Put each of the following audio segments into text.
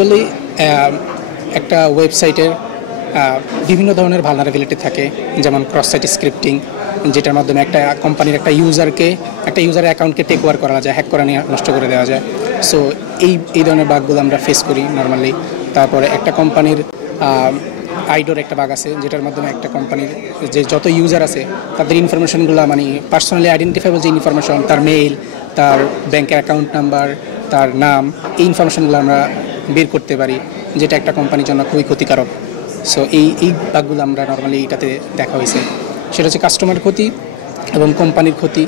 Actually একটা ওয়েবসাইটের বিভিন্ন ধরনের ভালনারেবিলিটি থাকে, যেমন ক্রস সাইট স্ক্রিপ্টিং, যেটার মাধ্যমে একটা কোম্পানির একটা ইউজারের অ্যাকাউন্টকে টেক ওভার করা যায়, হ্যাক করে নিয়ে নষ্ট করে দেওয়া যায়। সো এই ধরনের বাগগুলো আমরা ফেস করি নর্মালি। তারপরে একটা কোম্পানির আইডোর একটা বাগ আছে, যেটার মাধ্যমে একটা কোম্পানির যে যত ইউজার আছে তাদের ইনফরমেশনগুলো, মানে পার্সোনালি আইডেন্টিফাইবল যে ইনফরমেশন, তার মেইল, তার ব্যাংকের অ্যাকাউন্ট নাম্বার, তার নাম, এই ইনফরমেশনগুলো আমরা বের করতে পারি, যেটা একটা কোম্পানির জন্য খুবই ক্ষতিকারক। সো এই বাগগুলো আমরা নর্মালি এটাতে দেখা হয়েছে। সেটা হচ্ছে কাস্টমার ক্ষতি এবং কোম্পানির ক্ষতি।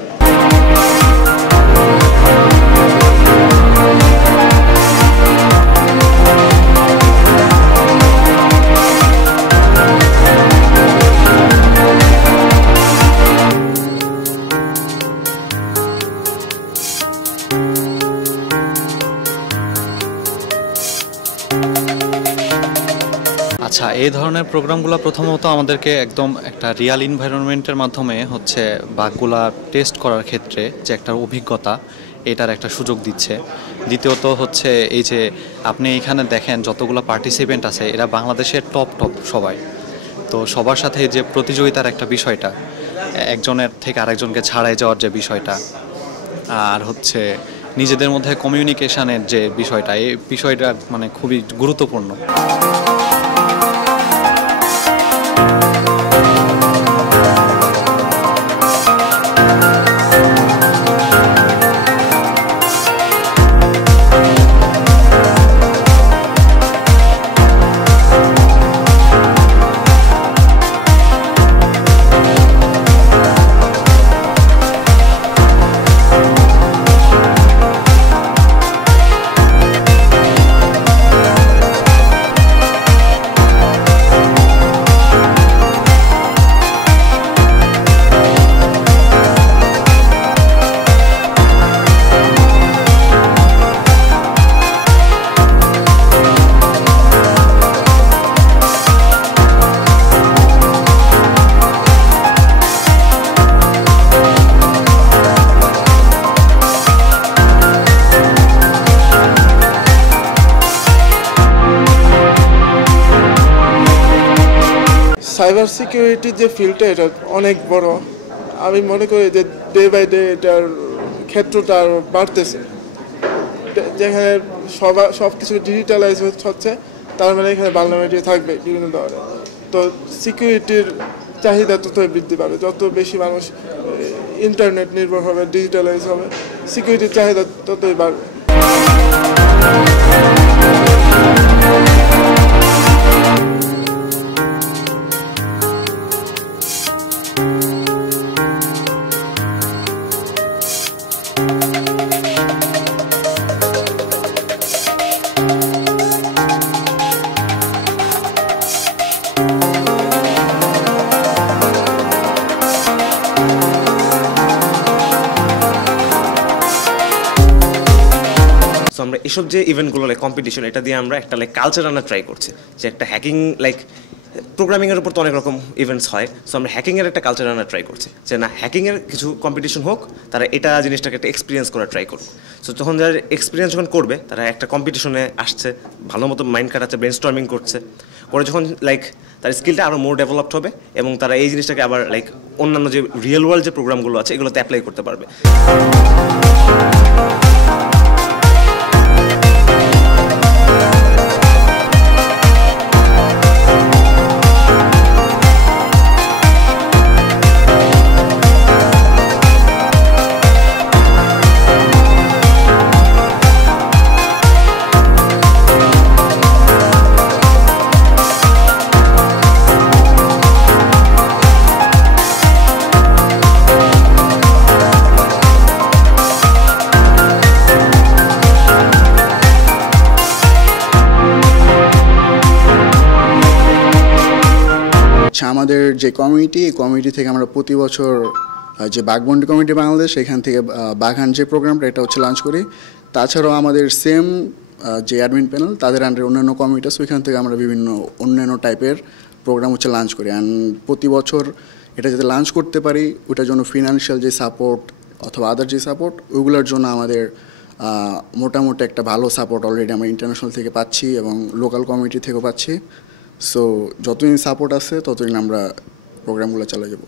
আচ্ছা, এই ধরনের প্রোগ্রামগুলো প্রথমত আমাদেরকে একদম একটা রিয়াল এনভায়রনমেন্টের মাধ্যমে হচ্ছে বাগগুলা টেস্ট করার ক্ষেত্রে যে একটা অভিজ্ঞতা, এটার একটা সুযোগ দিচ্ছে। দ্বিতীয়ত হচ্ছে এই যে আপনি এখানে দেখেন যতগুলো পার্টিসিপেন্ট আছে, এরা বাংলাদেশের টপ সবাই। তো সবার সাথে যে প্রতিযোগিতার একটা বিষয়টা, একজনের থেকে আরেকজনকে ছাড়াই যাওয়ার যে বিষয়টা, আর হচ্ছে নিজেদের মধ্যে কমিউনিকেশনের যে বিষয়টা, এই বিষয়টা মানে খুবই গুরুত্বপূর্ণ। সাইবার সিকিউরিটির যে ফিল্ডটা, এটা অনেক বড়। আমি মনে করি যে ডে বাই ডে এটার ক্ষেত্রটা আরও বাড়তেছে। যেখানে সব কিছু ডিজিটালাইজ হচ্ছে, তার মানে এখানে ভালনারেবিলিটি থাকবে বিভিন্ন ধরনের। তো সিকিউরিটির চাহিদা ততই বৃদ্ধি পাবে। যত বেশি মানুষ ইন্টারনেট নির্ভর হবে, ডিজিটালাইজ হবে, সিকিউরিটির চাহিদা ততই বাড়বে। আমরা এসব যে ইভেন্টগুলো লাইক কম্পিটিশন, এটা দিয়ে আমরা একটা লাইক কালচার আনার ট্রাই করছি, যে একটা হ্যাকিং লাইক প্রোগ্রামিংয়ের উপর তো অনেক রকম ইভেন্টস হয়। সো আমরা হ্যাকিংয়ের একটা কালচার আনার ট্রাই করছি, যে না, হ্যাকিংয়ের কিছু কম্পিটিশন হোক, তারা এটা জিনিসটাকে একটা এক্সপিরিয়েন্স করার ট্রাই করুক। সো তখন যারা এক্সপিরিয়েন্স যখন করবে, তারা একটা কম্পিটিশনে আসছে, ভালো মতো মাইন্ড কাটাচ্ছে, ব্রেনস্টর্মিং করছে, করে যখন লাইক তার স্কিলটা আরও মোর ডেভেলপড হবে, এবং তারা এই জিনিসটাকে আবার লাইক অন্যান্য যে রিয়েল ওয়ার্ল্ড যে প্রোগ্রামগুলো আছে, এগুলোতে অ্যাপ্লাই করতে পারবে। আমাদের যে কমিউনিটি, এই কমিউনিটি থেকে আমরা প্রতি বছর যে বাঘবন্ডি কমিটি বাংলাদেশ, এখান থেকে বাঘান যে প্রোগ্রামটা, এটা হচ্ছে লঞ্চ করি। তাছাড়াও আমাদের সেম যে অ্যাডমিন প্যানেল, তাদের আন্ডারে অন্যান্য কমিটি আছে, ওইখান থেকে আমরা বিভিন্ন অন্যান্য টাইপের প্রোগ্রাম হচ্ছে লঞ্চ করি। অ্যান্ড প্রতি বছর এটা যাতে লঞ্চ করতে পারি, ওটার জন্য ফিনান্সিয়াল যে সাপোর্ট অথবা আদার যে সাপোর্ট, ওইগুলোর জন্য আমাদের মোটামুটি একটা ভালো সাপোর্ট অলরেডি আমরা ইন্টারন্যাশনাল থেকে পাচ্ছি এবং লোকাল কমিউনিটি থেকেও পাচ্ছি। সো যতদিন সাপোর্ট আছে ততদিন আমরা প্রোগ্রামগুলো চালিয়ে যাব।